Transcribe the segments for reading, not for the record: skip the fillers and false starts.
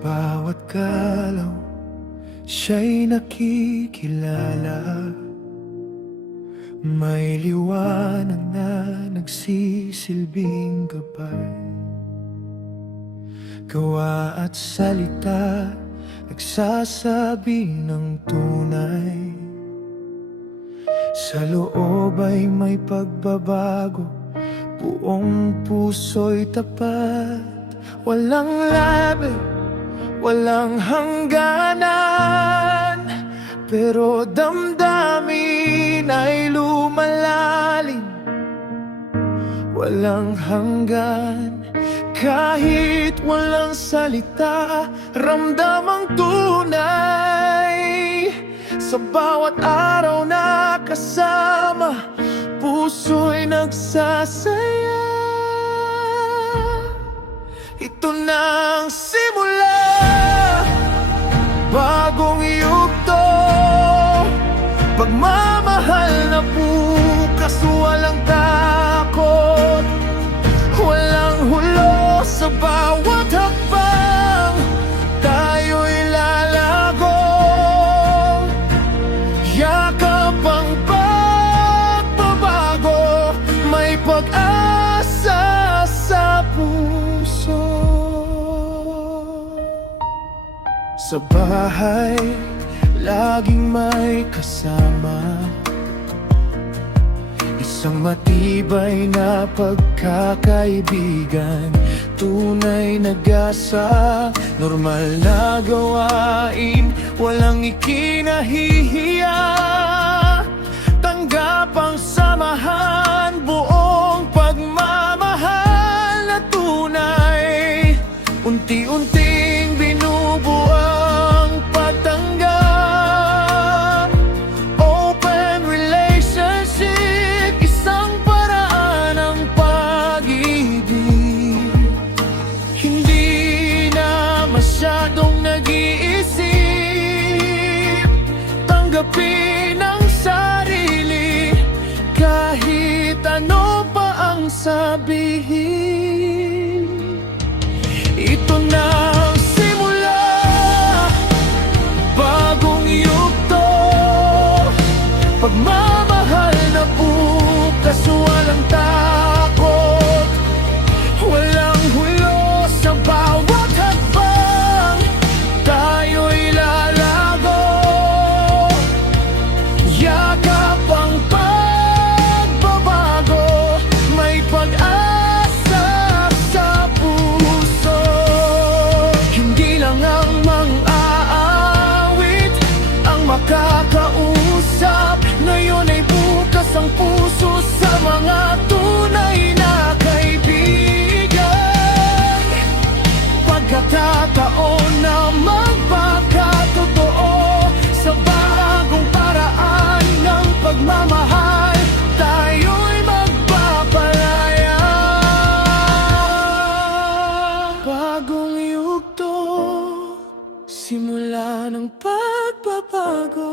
bawat galaw, siya'y nakikilala. May liwanag na nagsisilbing gabay. Gawa at salita, nagsasabi ng tunay. Sa loob ay may pagbabago, buong puso'y tapat. Walang label, walang hangganan, pero damdamin ay lumalalim. Walang hanggan, kahit walang salita, ramdam ang tunay. Sa bawat araw na kasama, puso'y nagsasaya. Ito na ang simula, bagong yugto, pagmamahal na bukas, walang takot, walang hulo. Sa bawat hakbang, tayo'y lalago, yakap ang pagbabago, may pag-asa sa puso. Sa bahay, laging may kasama, isang matibay na pagkakaibigan, tunay na gasa, normal na gawain, walang ikinahihiya. Tanggap ang samahan, buong pagmamahal na tunay. Unti-unting binubuo ang pagtanggap, open relationship, isang paraan ng pag-ibig. Hindi na masyadong nag-iisip, tanggapin ang sarili, kahit ano pa ang sabihin. Ito na ang simula, bagong yugto, pagmamahal na bukas, walang takot, walang hulo. Sa bawat hakbang, tayo'y lalago, yakap ang pagbabago, may pag-asa sa puso. Hindi lang ang mang-aawit ang makakausap, ngayon ay bukas ang puso sa mga tunay na kaibigan. Pagkakataon na magpakatotoo, sa bagong paraan ng pagmamahal, tayo'y magpapalaya. Bagong yugto, simula ng pagbabago,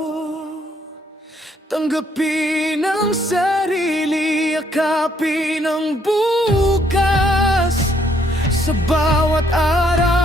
tanggapin ang sarili, yakapin ang bukas. Sa bawat araw,